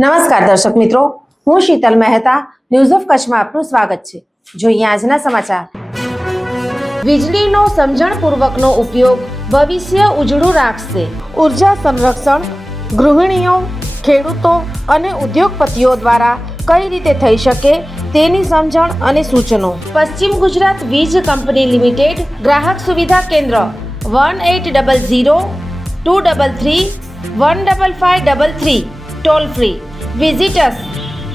નમસ્કાર દર્શક મિત્રો, હું શીતલ મહેતા ન્યૂઝ ઓફ કચ્છમાં આપનું સ્વાગત છે। જોઈએ આજના સમાચાર। વીજળીનો સમજણપૂર્વકનો ઉપયોગ ભવિષ્ય ઉજળું રાખશે। ઉર્જા સંરક્ષણ ગૃહિણીઓ, ખેડૂતો અને ઉદ્યોગપતિઓ દ્વારા કઈ રીતે થઈ શકે તેની સમજણ અને સૂચનો। પશ્ચિમ ગુજરાત વીજ કંપની લિમિટેડ ગ્રાહક સુવિધા કેન્દ્ર 1800 233 15533 toll free. Visit us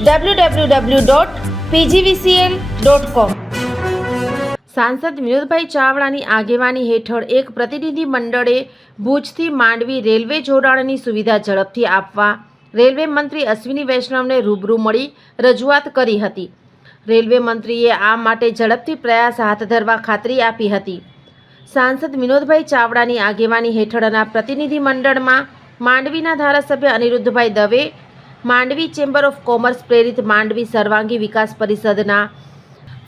www.pgvcl.com। સાંસદ વિનોદભાઈ ચાવડાની આગેવાની હેઠળ એક પ્રતિનિધિ મંડળે ભુજથી માંડવી રેલવે જોડાણની સુવિધા ઝડપથી આપવા રેલવે મંત્રી અશ્વિની વૈષ્ણવને રૂબરૂ મળી રજૂઆત કરી હતી। રેલવે મંત્રીએ આ માટે ઝડપથી પ્રયાસ હાથ ધરવા ખાતરી આપી હતી। સાંસદ વિનોદભાઈ ચાવડાની આગેવાની હેઠળના પ્રતિનિધિ મંડળમાં માંડવીના ધારાસભ્ય Aniruddhbhai Dave, Mandvi chamber of commerce પ્રેરિત માંડવી સર્વાંગી વિકાસ પરિષદના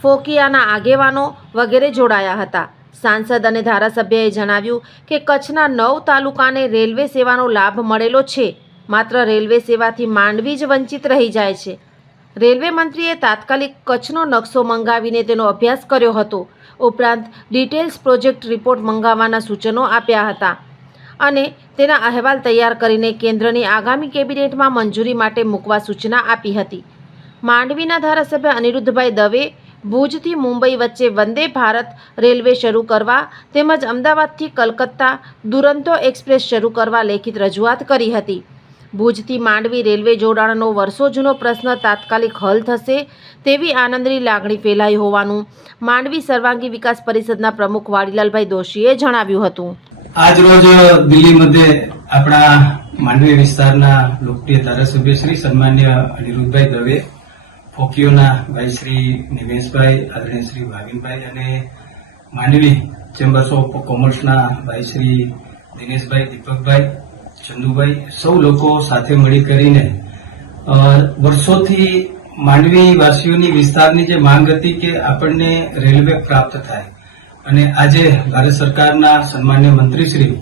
ફોકિયાના આગેવાનો વગેરે જોડાયા હતા। સાંસદ અને ધારાસભ્યએ જણાવ્યું કે કચ્છના 9 તાલુકાને રેલવે સેવાનો લાભ મળેલો છે, માત્ર રેલવે સેવાથી માંડવી જ વંચિત રહી જાય છે। રેલવે મંત્રીએ તાત્કાલિક કચ્છનો નકશો મંગાવીને તેનો અભ્યાસ કર્યો હતો, ઉપરાંત ડિટેલ્સ પ્રોજેક્ટ રિપોર્ટ મંગાવવાના સૂચનો આપ્યા હતા અને તેના અહેવાલ તૈયાર કરીને કેન્દ્રની આગામી કેબિનેટમાં મંજૂરી માટે મૂકવા સૂચના આપી હતી। માંડવીના ધારાસભ્ય અનિરુદ્ધભાઈ દવે ભુજથી મુંબઈ વચ્ચે વંદે ભારત રેલવે શરૂ કરવા તેમજ અમદાવાદથી કલકત્તા દુરંતો એક્સપ્રેસ શરૂ કરવા લેખિત રજૂઆત કરી હતી। ભુજથી માંડવી રેલવે જોડાણનો વર્ષો જૂનો પ્રશ્ન તાત્કાલિક હલ થશે તેવી આનંદની લાગણી ફેલાઈ હોવાનું માંડવી સર્વાંગી વિકાસ પરિષદના પ્રમુખ વાડીલાલભાઈ દોશીએ જણાવ્યું હતું। આજ રોજ દિલ્હી મધ્યે આપણા માંડવી વિસ્તારના લોકપ્રિય ધારાસભ્ય શ્રી સન્માન્ય અનિરુદ્ધભાઈ દવે, ફોકીઓના ભાઈ શ્રી નિમેશભાઈ, આદરણીય શ્રી ભાવિનભાઈ અને માંડવી ચેમ્બર્સ ઓફ કોમર્સના ભાઈ શ્રી દિનેશભાઈ, દીપકભાઈ, ચંદુભાઈ સૌ લોકો સાથે મળી કરીને વર્ષોથી માંડવી વાસીઓની વિસ્તારની જે માંગ હતી કે આપણને રેલવે પ્રાપ્ત થાય અને આજે ભારત સરકારના સન્માન્ય મંત્રી શ્રી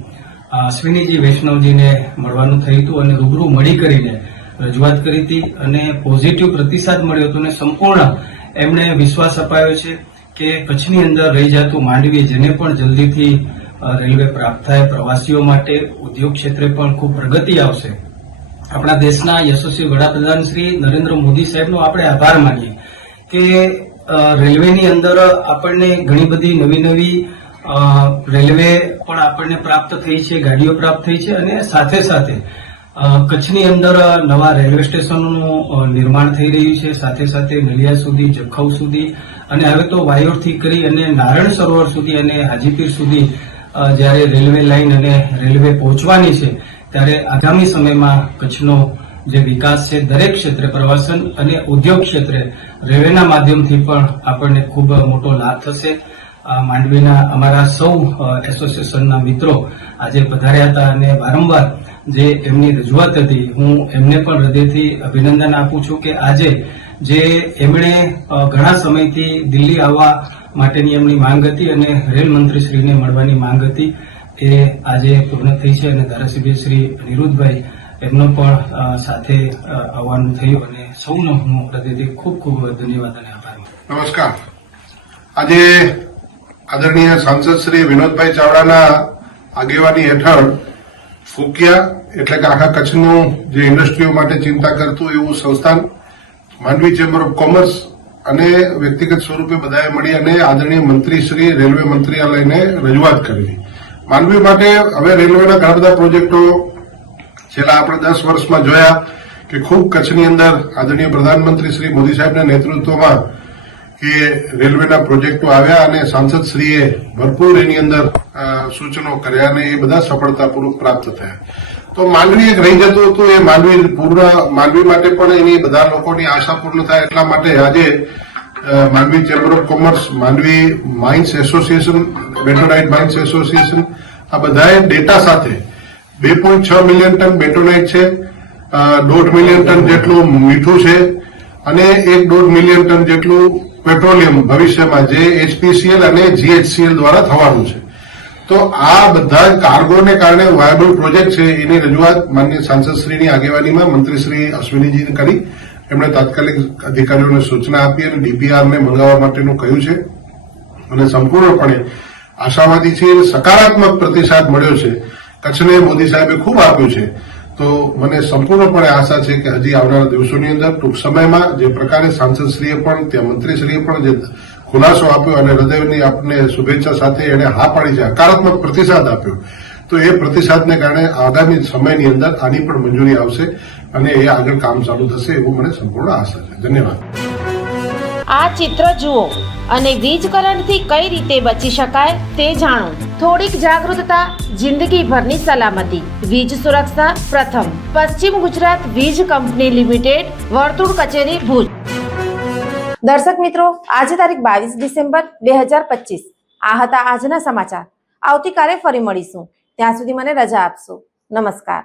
અશ્વિનીજી વૈષ્ણવજીને મળવાનું થયું હતું અને રૂબરૂ મળી કરીને રજૂઆત કરી હતી અને પોઝિટિવ પ્રતિસાદ મળ્યો હતો અને સંપૂર્ણ એમણે વિશ્વાસ અપાયો છે કે કચ્છની અંદર રહી જતું માંડવી જેને પણ જલ્દીથી રેલવે પ્રાપ્ત થાય, પ્રવાસીઓ માટે ઉદ્યોગ ક્ષેત્રે પણ ખૂબ પ્રગતિ આવશે। આપણા દેશના યશસ્વી વડાપ્રધાન શ્રી નરેન્દ્ર મોદી સાહેબનો આપણે આભાર માનીએ કે રેલવેની અંદર આપણને ઘણી બધી નવી રેલવે પણ આપણને પ્રાપ્ત થઈ છે, ગાડીઓ પ્રાપ્ત થઈ છે અને સાથે સાથે કચ્છની અંદર નવા રેલવે સ્ટેશનોનું નિર્માણ થઈ રહ્યું છે, સાથે સાથે નલિયા સુધી, જખૌ સુધી અને હવે તો વાયોરથી કરી અને નારાયણ સરોવર સુધી અને હાજીપીર સુધી જ્યારે રેલવે લાઇન અને રેલવે પહોંચવાની છે ત્યારે આગામી સમયમાં કચ્છનો જે વિકાસ છે દરેક ક્ષેત્રે પ્રવાસન અને ઉદ્યોગ ક્ષેત્રે રેલવેના માધ્યમથી પણ આપણને ખૂબ મોટો લાભ થશે। માંડવીના અમારા સૌ એસોસિએશનના મિત્રો આજે પધાર્યા હતા અને વારંવાર જે એમની રજૂઆત હતી હું એમને પણ હૃદયથી અભિનંદન આપું છું કે આજે જે એમણે ઘણા સમયથી દિલ્હી આવવા માટેની એમની માંગ હતી અને રેલ મંત્રીશ્રીને મળવાની માંગ હતી એ આજે પૂર્ણ થઈ છે અને ધારાસભ્ય શ્રી અનિરુદ્ધભાઈ એમનો પણ સાથે આવવાનું થયું અને સૌનો હું હૃદયથી ખૂબ ખૂબ ધન્યવાદ અને આભાર। નમસ્કાર। આજે આદરણીય સાંસદ શ્રી વિનોદભાઈ ચાવડાના આગેવાની હેઠળ ફોકિયા એટલે કે આખા કચ્છનું જે ઇન્ડસ્ટ્રીઓ માટે ચિંતા કરતું એવું સંસ્થાન માંડવી ચેમ્બર ઓફ કોમર્સ અને વ્યક્તિગત સ્વરૂપે બધાએ મળી અને આદરણીય મંત્રી શ્રી રેલવે મંત્રાલયને રજૂઆત કરી। માંડવી માટે હવે રેલવેના ઘણા બધા પ્રોજેક્ટો છેલ્લા આપણે 10 વર્ષમાં જોયા કે ખૂબ કચ્છની અંદર આદરણીય પ્રધાનમંત્રી શ્રી મોદી સાહેબના નેતૃત્વમાં એ રેલવેના પ્રોજેક્ટો આવ્યા અને સાંસદશ્રીએ ભરપૂર એની અંદર સૂચનો કર્યા અને એ બધા સફળતાપૂર્વક પ્રાપ્ત થયા। તો માંડવી એક રહી જતું હતું એ માંડવી માટે પણ એની બધા લોકોની આશા પૂર્ણ થાય એટલા માટે આજે Mandvi chamber of commerce, Mandvi mines association, bentonite mines association આ બધાએ ડેટા સાથે 2.6 મિલિયન ટન બેટોનાઇટ છે, 1.5 મિલિયન ટન જેટલું મીઠું છે અને 1.5 મિલિયન ટન જેટલું પેટ્રોલિયમ ભવિષ્યમાં જે HPCL અને GHCL દ્વારા થવાનું છે। તો આ બધા કાર્ગોને કારણે વાયબલ પ્રોજેક્ટ છે એની રજૂઆત માનનીય સાંસદશ્રીની આગેવાનીમાં મંત્રીશ્રી અશ્વિનીજીને કરી. એમણે તાત્કાલિક અધિકારીઓને સૂચના આપી અને ડીપીઆરને મંગાવવા માટેનું કહ્યું છે અને સંપૂર્ણપણે આશાવાદી છે. સકારાત્મક પ્રતિસાદ મળ્યો છે. કચ્છને મોદી સાહેબે ખૂબ આપ્યું છે. તો મને સંપૂર્ણપણે આશા છે કે હજી આવનારા દિવસોની અંદર ટૂંક સમયમાં જે પ્રકારે સાંસદશ્રીએ પણ ત્યાં મંત્રીશ્રીએ પણ જે ખુલાસો આપ્યો અને હૃદયની આપને શુભેચ્છા સાથે એને હા પાડી છે, હકારાત્મક પ્રતિસાદ આપ્યો, તો એ પ્રતિસાદને કારણે આગામી સમયની અંદર આની પણ મંજૂરી આવશે અને એ આગળ કામ ચાલુ થશે એવું મને સંપૂર્ણ આશા છે. ધન્યવાદ. આ ચિત્ર જુઓ અને વીજ કરંટથી કઈ રીતે બચી શકાય તે જાણો. થોડીક જાગૃતતા, જિંદગીભરની સલામતી. વીજ સુરક્ષા પ્રથમ. પશ્ચિમ ગુજરાત વીજ કંપની લિમિટેડ, વર્તુળ કચેરી, ભુજ. દર્શક મિત્રો, આજે તારીખ 22 ડિસેમ્બર 2025. આ હતા આજના સમાચાર. આવતીકાલે ફરી મળીશું. ત્યાં સુધી મને રજા આપશો. નમસ્કાર.